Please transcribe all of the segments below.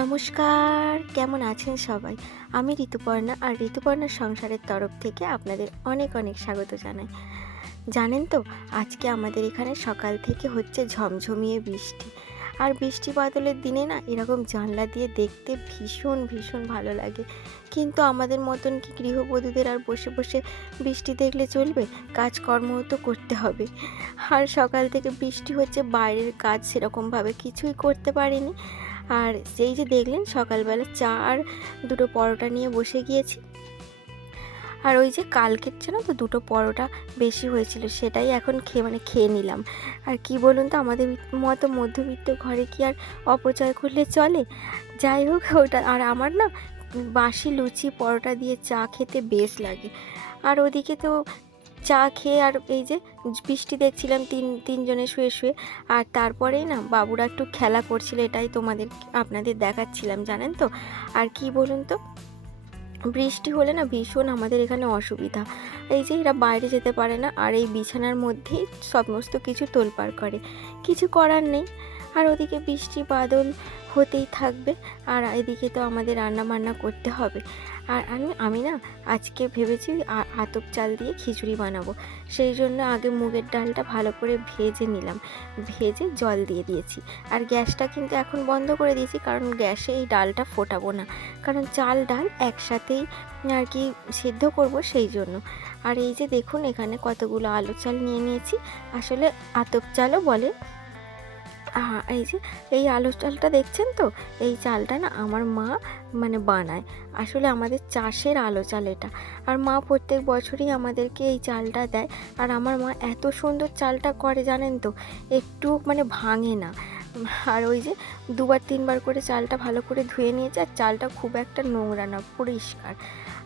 নমস্কার, কেমন আছেন সবাই? আমি ঋতুপর্ণা আর ঋতুপর্ণার সংসারের তরফ থেকে আপনাদের অনেক অনেক স্বাগত জানাই। জানেন তো, আজকে আমাদের এখানে সকাল থেকে হচ্ছে ঝমঝমিয়ে বৃষ্টি। আর বৃষ্টি বাদলের দিনে না এরকম জানলা দিয়ে দেখতে ভীষণ ভীষণ ভালো লাগে। কিন্তু আমাদের মতন কি গৃহবধূদের আর বসে বসে বৃষ্টি দেখলে চলবে? কাজকর্মও তো করতে হবে। আর সকাল থেকে বৃষ্টি হচ্ছে, বাইরের কাজ সেরকমভাবে কিছুই করতে পারিনি। আর যেই যে দেখলেন সকালবেলা চা আর দুটো পরোটা নিয়ে বসে গিয়েছি। আর ওই যে কালকের জন্য তো দুটো পরোটা বেশি হয়েছিল, সেটাই এখন খেয়ে নিলাম। আর কি বলুন তো, আমাদের মতো মধ্যবিত্ত ঘরে কি আর অপচয় করলে চলে? যাই হোক, ওটা আর আমার না বাসি লুচি পরোটা দিয়ে চা খেতে বেশ লাগে। আর ওদিকে তো চা খেয়ে আর এই যে বৃষ্টি দেখছিলাম তিনজনে শুয়ে শুয়ে। আর তারপরেই না বাবুরা একটু খেলা করছিল, এটাই আপনাদের দেখাচ্ছিলাম, জানেন তো। আর কি বলুন তো, বৃষ্টি হলে না ভীষণ আমাদের এখানে অসুবিধা। এই যে এরা বাইরে যেতে পারে না, আর এই বিছানার মধ্যেই সমস্ত কিছু তোলপাড় করে, কিছু করার নেই। আর ওদিকে বৃষ্টি বাদল হতেই থাকবে, আর এদিকে তো আমাদের রান্না বান্না করতে হবে। আর আমি না আজকে ভেবেছি আতপ চাল দিয়ে খিচুড়ি বানাবো। সেই জন্য আগে মুগের ডালটা ভালো করে ভেজে নিলাম, ভেজে জল দিয়ে দিয়েছি। আর গ্যাসটা কিন্তু এখন বন্ধ করে দিয়েছি, কারণ গ্যাসে এই ডালটা ফোটাবো না, কারণ চাল ডাল একসাথেই আর কি সিদ্ধ করব, সেই জন্য। আর এই যে দেখুন, এখানে কতগুলো আলু চাল নিয়ে নিয়েছি, আসলে আতপ চালও বলে। এই যে এই আলু চালটা দেখছেন তো, এই চালটা না আমার মা বানায়। আসলে আমাদের চাষের আলু চাল এটা। আর মা প্রত্যেক বছরই আমাদেরকে এই চালটা দেয়। আর আমার মা এত সুন্দর চালটা করে, জানেন তো, একটু ভাঙে না। আর ওই যে দুবার তিনবার করে চালটা ভালো করে ধুয়ে নিয়েছে, আর চালটা খুব একটা নোংরা না, পরিষ্কার।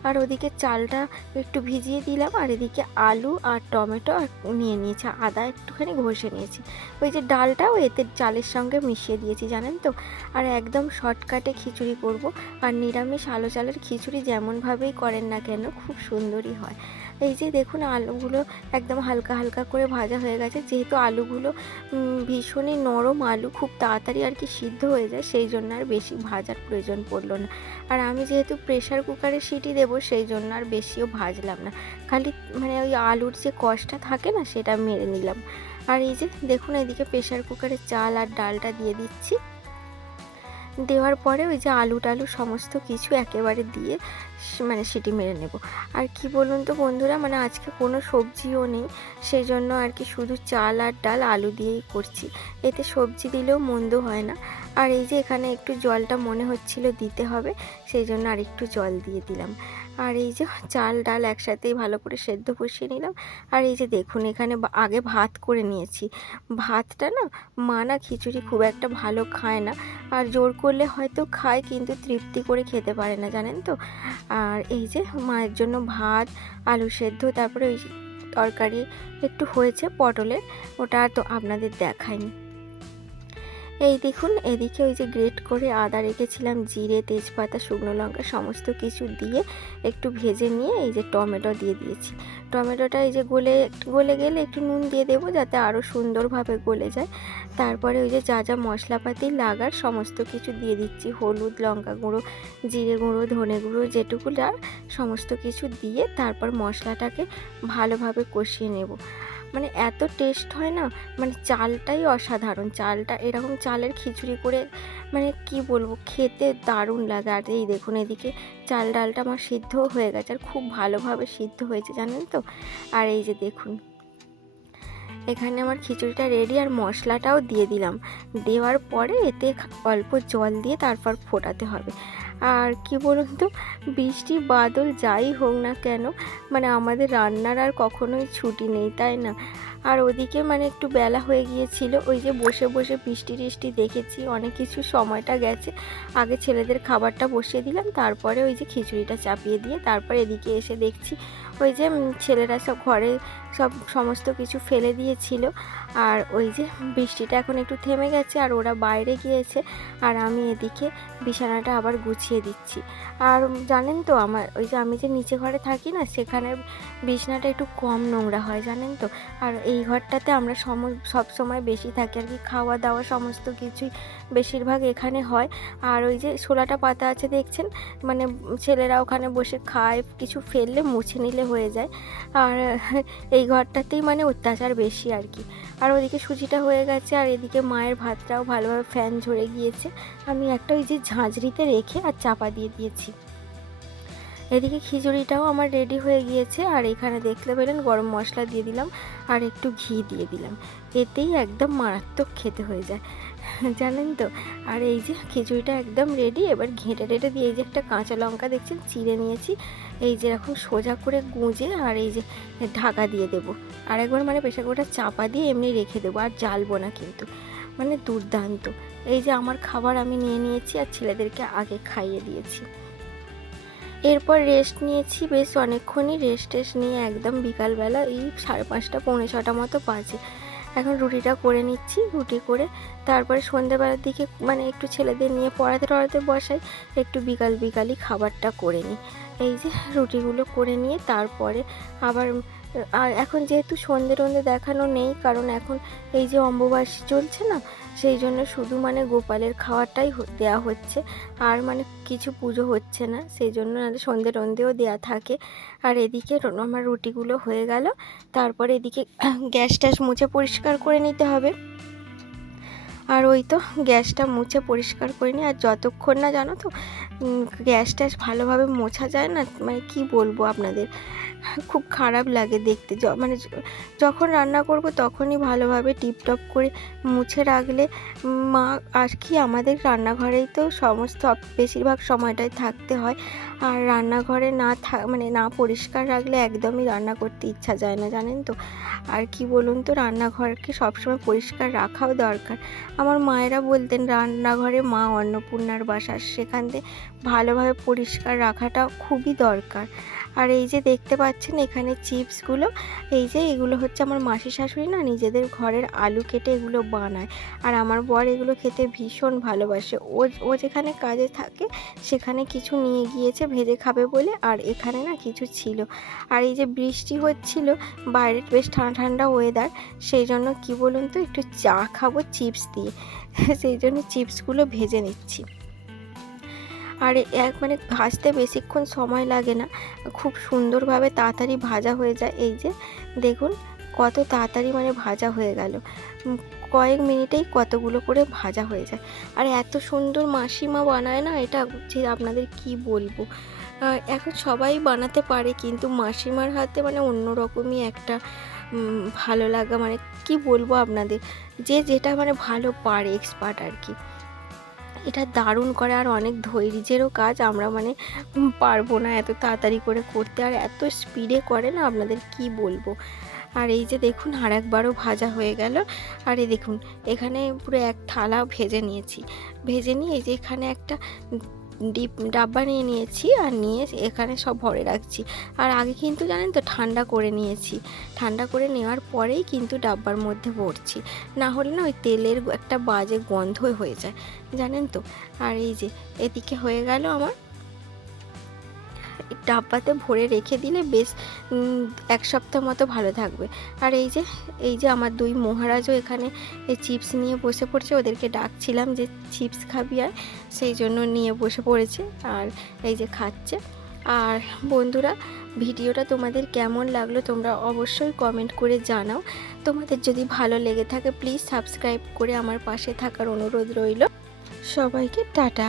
আর ওদিকে চালটা একটু ভিজিয়ে দিলাম, আর এদিকে আলু আর টমেটো নিয়ে নিয়েছি, আদা একটুখানি ঘষে নিয়েছি। ওই যে ডালটাও এতে চালের সঙ্গে মিশিয়ে দিয়েছি, জানেন তো। আর একদম শর্টকাটে খিচুড়ি করব। আর নিরামিষ আলু চালের খিচুড়ি যেমনভাবেই করেন না কেন, খুব সুন্দরই হয়। এই যে দেখুন, আলুগুলো একদম হালকা হালকা করে ভাজা হয়ে গেছে। যেহেতু আলুগুলো ভীষণই নরম আলু, খুব তাড়াতাড়ি আর কি সিদ্ধ হয়ে যায়, সেই জন্য আর বেশি ভাজার প্রয়োজন পড়লো না। আর আমি যেহেতু প্রেশার কুকারে সিটি দেবো, সেই জন্য আর বেশিও ভাজলাম না, খালি ওই আলুর যে কষটা থাকে না, সেটা মেরে নিলাম। আর এই যে দেখুন, এদিকে প্রেশার কুকারে চাল আর ডালটা দিয়ে দিচ্ছি। দেওয়ার পরে ওই যে আলু টালু সমস্ত কিছু একেবারে দিয়ে সিটি মেরে নেব। আর কি বলুন তো বন্ধুরা, আজকে কোনো সবজিও নেই, সেই জন্য আর কি শুধু চাল আর ডাল আলু দিয়েই করছি। এতে সবজি দিলেও মন্দ হয় না। আর এই যে এখানে একটু জলটা মনে হচ্ছিল দিতে হবে, সেই জন্য আর একটু জল দিয়ে দিলাম। আর এই যে চাল ডাল একসাথেই ভালো করে সেদ্ধ বসিয়ে নিলাম। আর এই যে দেখুন, এখানে আগে ভাত করে নিয়েছি। ভাতটা না মা না খিচুড়ি খুব একটা ভালো খায় না, আর জোর করলে হয়তো খায়, কিন্তু তৃপ্তি করে খেতে পারে না, জানেন তো। আর এই যে মায়ের জন্য ভাত, আলু সেদ্ধ, তারপরে ওই তরকারি একটু হয়েছে পটলের, ওটা তো আপনাদের দেখাইনি। এই দেখুন, এদিকে ওই যে গ্রেট করে আদা রেখেছিলাম, জিরে, তেজপাতা, শুকনো লঙ্কা সমস্ত কিছু দিয়ে একটু ভেজে নিয়ে এই যে টমেটো দিয়ে দিয়েছি। টমেটোটা এই যে গলে গেলে একটু নুন দিয়ে দেবো, যাতে আরও সুন্দরভাবে গলে যায়। তারপরে ওই যে যা যা মশলাপাতি লাগার সমস্ত কিছু দিয়ে দিচ্ছি, হলুদ, লঙ্কা গুঁড়ো, জিরে গুঁড়ো, ধনে গুঁড়ো, যেটুকু আর সমস্ত কিছু দিয়ে তারপর মশলাটাকে ভালোভাবে কষিয়ে নেব। এত টেস্ট হয় না, চালটাই অসাধারণ। চালটা এরকম চালের খিচুড়ি করে কি বলবো, খেতে দারুণ লাগে। আর এই দেখুন, এদিকে চাল ডালটা আমার সিদ্ধও হয়ে গেছে, আর খুব ভালোভাবে সিদ্ধ হয়েছে, জানেন তো। আর এই যে দেখুন, এখানে আমার খিচুড়িটা রেডি, আর মশলাটাও দিয়ে দিলাম। দেওয়ার পরে এতে অল্প জল দিয়ে তারপর ফোটাতে হবে। আর কি বলুন তো, বৃষ্টি বাদল যাই হোক না কেন, আমাদের রান্নার আর কখনোই ছুটি নেই, তাই না। আর ওদিকে একটু বেলা হয়ে গিয়েছিল, ওই যে বসে বসে বৃষ্টি টিষ্টি দেখেছি, অনেক কিছু সময়টা গেছে। আগে ছেলেদের খাবারটা বসিয়ে দিলাম, তারপরে ওই যে খিচুড়িটা চাপিয়ে দিয়ে তারপর এদিকে এসে দেখছি ওই যে ছেলেরা সব ঘরে সমস্ত কিছু ফেলে দিয়েছিল। আর ওই যে বৃষ্টিটা এখন একটু থেমে গেছে, আর ওরা বাইরে গিয়েছে, আর আমি এদিকে বিছানাটা আবার গুছিয়ে দিচ্ছি। আর জানেন তো, আমার ওই যে আমি যে নিচে ঘরে থাকি না, সেখানে বিছানাটা একটু কম নোংরা হয়, জানেন তো। আর এই ঘরটাতে আমরা সবসময় বেশি থাকি আর কি, খাওয়া দাওয়া সমস্ত কিছুই বেশিরভাগ এখানে হয়। আর ওই যে শোলাটা পাতা আছে দেখছেন, মানে ছেলেরা ওখানে বসে খায়, কিছু ফেললে মুছে নিলে হয়ে যায়। আর এই ঘরটাতেই মানে অত্যাচার বেশি আর কি। আর ওদিকে সুজিটা হয়ে গেছে, আর এদিকে মায়ের ভাতটাও ভালোভাবে ফ্যান ঝরে গিয়েছে। আমি একটা ওই যে ঝাঁঝরিতে রেখে আর চাপা দিয়ে দিয়েছি। এদিকে খিচুড়িটাও আমার রেডি হয়ে গিয়েছে, আর এখানে দেখতে পেলেন গরম মশলা দিয়ে দিলাম আর একটু ঘি দিয়ে দিলাম, এতেই একদম মারাত্মক খেতে হয়ে যায় জানেন তো। আর এই যে খিচুড়িটা একদম রেডি। এবার ঘেঁটে টেটে দিয়ে এই যে একটা কাঁচা লঙ্কা দেখছেন চিড়ে নিয়েছি, এই যে এরকম সোজা করে গুঁজে আর এই যে ঢাকা দিয়ে দেবো। আর একবার মানে প্রেসার কুকারটা চাপা দিয়ে এমনি রেখে দেবো, আর জ্বালবো না কিন্তু, মানে দুর্দান্ত। এই যে আমার খাবার আমি নিয়ে নিয়েছি আর ছেলেদেরকে আগে খাইয়ে দিয়েছি। এরপর রেস্ট নিয়েছি বেশ অনেকক্ষণই। রেস্ট নিয়ে একদম বিকালবেলা এই 5:30 পৌনে 6টা মতো বাজে। এখন রুটিটা করে নিচ্ছি, রুটি করে তারপরে সন্ধ্যেবেলার দিকে মানে একটু ছেলেদের নিয়ে পড়াতে টড়াতে বসাই, একটু বিকালই খাবারটা করে নিই। এই যে রুটিগুলো করে নিয়ে তারপরে আবার এখন যেহেতু সন্ধে দেখানো নেই, কারণ এখন এই যে অম্বুবাসী চলছে না, সেই জন্য শুধু মানে গোপালের খাওয়াটাই দেওয়া হচ্ছে, আর মানে কিছু পুজো হচ্ছে না, সেই জন্য সন্ধেও দেওয়া থাকে। আর এদিকে আমার রুটিগুলো হয়ে গেল, তারপরে এদিকে গ্যাস ট্যাস মুছে পরিষ্কার করে নিতে হবে। আর ওই তো গ্যাসটা মুছে পরিষ্কার করে নিই। আর যতক্ষণ না জানো তো গ্যাস ট্যাস ভালোভাবে মোছা যায় না, মানে কি বলবো আপনাদের, খুব খারাপ লাগে দেখতে। মানে যখন রান্না করব তখনই ভালোভাবে টিপটপ করে মুছে রাখলে মা আর কি, আমাদের রান্নাঘরেই তো সমস্ত বেশিরভাগ সময়টাই থাকতে হয়। আর রান্নাঘরে মানে না পরিষ্কার রাখলে একদমই রান্না করতে ইচ্ছা যায় না, জানেন তো। আর কি বলুন তো, রান্নাঘরকে সবসময় পরিষ্কার রাখাও দরকার। আমার মায়েরা বলতেন রান্নাঘরে মা অন্নপূর্ণার বাসা, সেখান থেকে ভালোভাবে পরিষ্কার রাখাটা খুবই দরকার। আর এই যে দেখতে পাচ্ছেন এখানে চিপসগুলো, এই যে এগুলো হচ্ছে আমার মাসি শাশুড়ি না নিজেদের ঘরের আলু কেটে এগুলো বানায়। আর আমার বর এগুলো খেতে ভীষণ ভালোবাসে। ও যেখানে কাজে থাকে সেখানে কিছু নিয়ে গিয়েছে ভেজে খাবে বলে, আর এখানে না কিছু ছিল। আর এই যে বৃষ্টি হচ্ছিল, বাইরে বেশ ঠান্ডা ঠান্ডা ওয়েদার, সেই জন্য কি বলুন তো একটু চা খাবো চিপস দিয়ে সেই জন্য চিপসগুলো ভেজে নিচ্ছি। আর মানে ভাজতে বেশিক্ষণ সময় লাগে না, খুব সুন্দরভাবে তাড়াতাড়ি ভাজা হয়ে যায়। এই যে দেখুন কত তাড়াতাড়ি মানে ভাজা হয়ে গেল, কয়েক মিনিটেই কতগুলো করে ভাজা হয়ে যায়। আর এত সুন্দর মাসিমা বানায় না, এটা যে আপনাদের কি বলবো। এখন সবাই বানাতে পারে, কিন্তু মাসিমার হাতে মানে অন্যরকমই একটা ভালো লাগা, মানে কি বলবো আপনাদের, যে যেটা মানে ভালো পারে এক্সপার্ট আর কি, এটা দারুণ করে। আর অনেক ধৈর্যেরও কাজ, আমরা মানে পারবো না এত তাড়াতাড়ি করে করতে, আর এত স্পিডে করে না আপনাদের কি বলবো। আর এই যে দেখুন আর একবারও ভাজা হয়ে গেল। আর এই দেখুন এখানে পুরো এক থালা ভেজে নিয়েছি, ভেজে নিয়ে এই যে এখানে একটা ডাব্বা নিয়ে নিয়েছি, আর নিয়ে এখানে সব ভরে রাখছি। আর আগে কিন্তু জানেন তো ঠান্ডা করে নিয়েছি, ঠান্ডা করে নেওয়ার পরেই কিন্তু ডাব্বার মধ্যে ভরছি, না হলে না ওই তেলের একটা বাজে গন্ধ হয়ে যায়, জানেন তো। আর এই যে এদিকে হয়ে গেল আমার, ডাব্বাতে ভরে রেখে দিলে বেশ 1 সপ্তাহ মতো ভালো থাকবে। আর এই যে আমার 2 মহারাজও এখানে এই চিপস নিয়ে বসে পড়ছে, ওদেরকে ডাকছিলাম যে চিপস খাবি আর, সেই জন্য নিয়ে বসে পড়েছে আর এই যে খাচ্ছে। আর বন্ধুরা, ভিডিওটা তোমাদের কেমন লাগলো তোমরা অবশ্যই কমেন্ট করে জানাও। তোমাদের যদি ভালো লেগে থাকে প্লিজ সাবস্ক্রাইব করে আমার পাশে থাকার অনুরোধ রইল। সবাইকে টাটা।